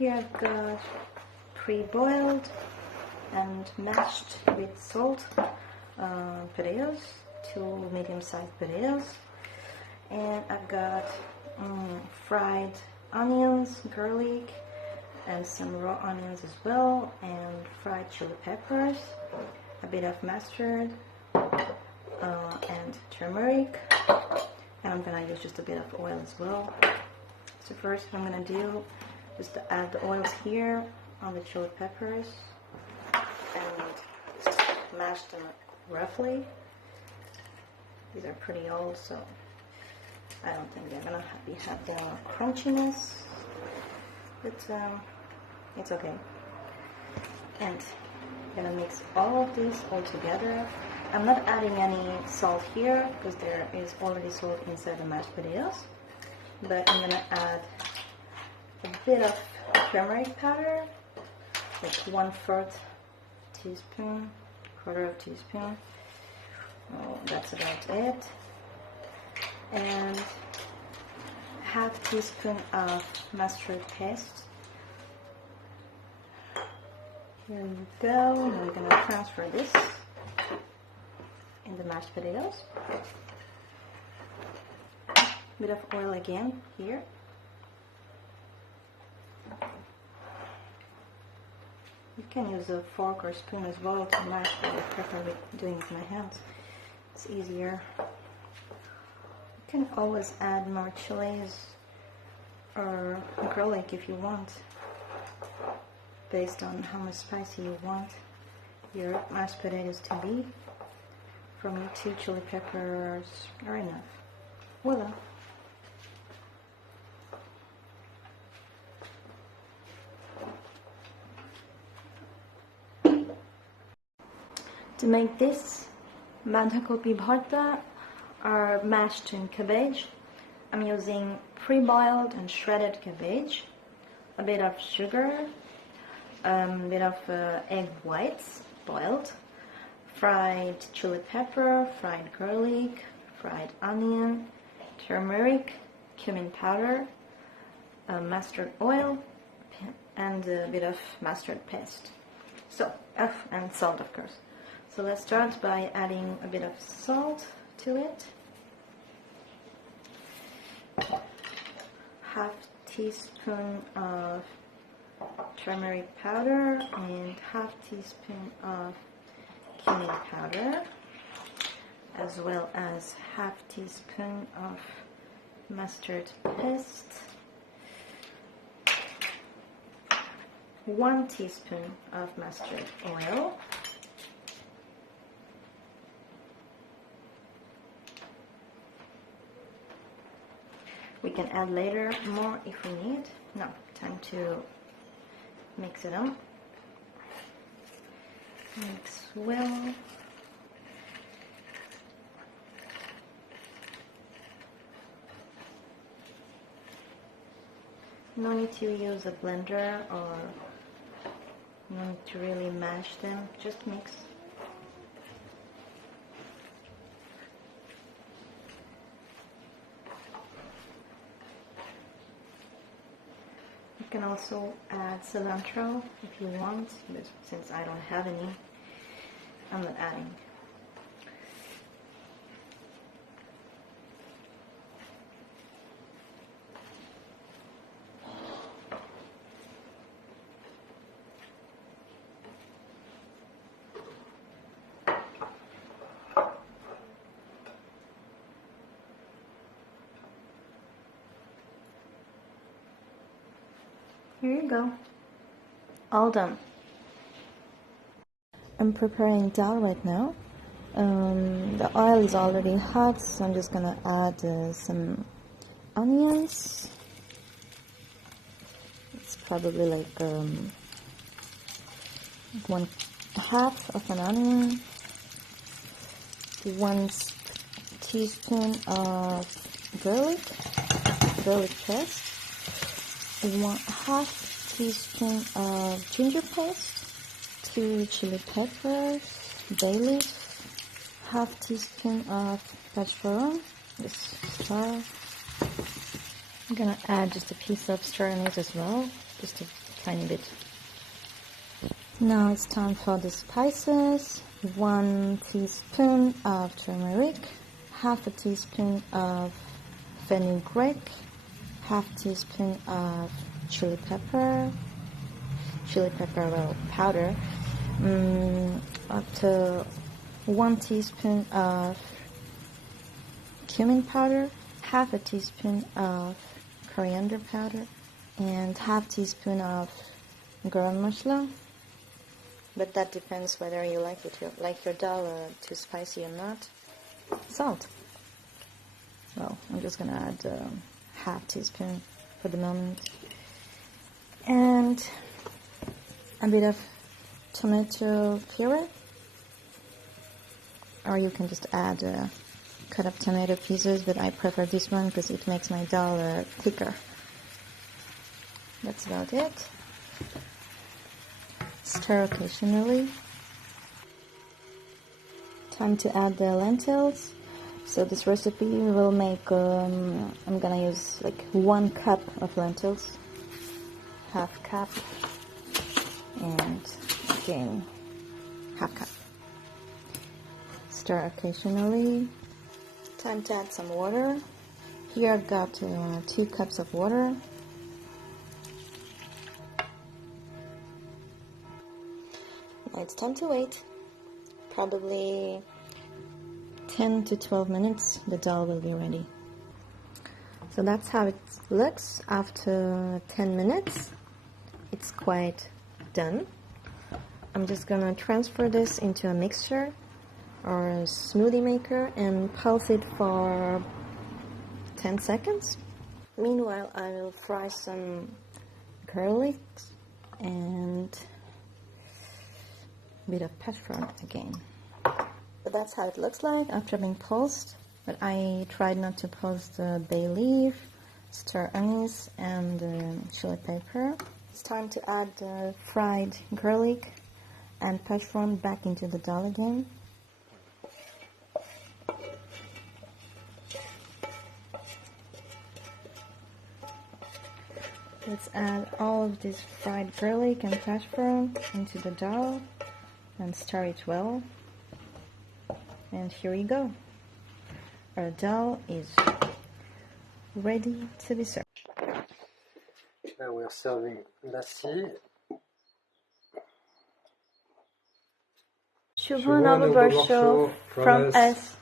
Here I've got pre-boiled and mashed with salt potatoes, 2 medium-sized potatoes, and I've got fried onions, garlic, and some raw onions as well, and fried chili peppers, a bit of mustard, and turmeric, and I'm gonna use just a bit of oil as well. So first what I'm gonna do is to add the oils here on the chili peppers and just mash them roughly. These are pretty old, so I don't think they're gonna have the crunchiness, but it's okay. And I'm gonna mix all of this all together. I'm not adding any salt here because there is already salt inside the mashed potatoes, but I'm gonna add a bit of turmeric powder, like 1/4 teaspoon, 1/4 teaspoon. Oh, that's about it. And half teaspoon of mustard paste. Here you go. Now we're gonna transfer this in the mashed potatoes. Bit of oil again here. You can use a fork or spoon as well to mash, but I prefer doing it with my hands. It's easier. You can always add more chilies or garlic if you want, based on how much spicy you want your mashed potatoes to be. From your 2 chili peppers are enough. Voila! To make this Badhakopi bhorta or mashed tune cabbage, I'm using pre-boiled and shredded cabbage, a bit of sugar, a bit of egg whites boiled, fried chili pepper, fried garlic, fried onion, turmeric, cumin powder, mustard oil, and a bit of mustard paste. So, and salt, of course. So let's start by adding a bit of salt to it. Half teaspoon of turmeric powder and half teaspoon of cumin powder, as well as half teaspoon of mustard paste, 1 teaspoon of mustard oil, we can add later more if we need. Now, time to mix it up. Mix well. No need to use a blender or no need to really mash them, just mix. You can also add cilantro if you want, but since I don't have any, I'm not adding. Here you go. All done. I'm preparing dal right now. The oil is already hot, so I'm just gonna add some onions. It's probably like 1/2 of an onion, 1 teaspoon of garlic paste, 1/2 teaspoon of ginger paste, 2 chili peppers, bay leaf, 1/2 teaspoon of pachforon, this star. I'm gonna add just a piece of star anise as well, just to tiny bit. Now it's time for the spices. 1 teaspoon of turmeric, half a teaspoon of fenugreek, half teaspoon of chili pepper powder, up to 1 teaspoon of cumin powder, half a teaspoon of coriander powder, and half teaspoon of garam masala. But that depends whether you like your dal too spicy or not. Salt. Well, I'm just gonna add half teaspoon for the moment, and a bit of tomato puree, or you can just add cut up tomato pieces, but I prefer this one because it makes my dal thicker. That's about it. Stir occasionally. Time to add the lentils. So this recipe will make, I'm gonna use like 1 cup of lentils, half cup, and again, half cup. Stir occasionally. Time to add some water. Here I've got 2 cups of water. Now it's time to wait. Probably 10 to 12 minutes, the dal will be ready. So that's how it looks after 10 minutes. It's quite done. I'm just gonna transfer this into a mixer or a smoothie maker and pulse it for 10 seconds. Meanwhile, I will fry some garlic and a bit of saffron again. But that's how it looks like after being pulsed. But I tried not to pulse the bay leaf, star anise, and chili pepper. It's time to add the fried garlic and saffron back into the dal again. Let's add all of this fried garlic and saffron into the dal and stir it well. And here we go. Our dal is ready to be served. Now we are serving lassi. Shubho Novoborsho from us.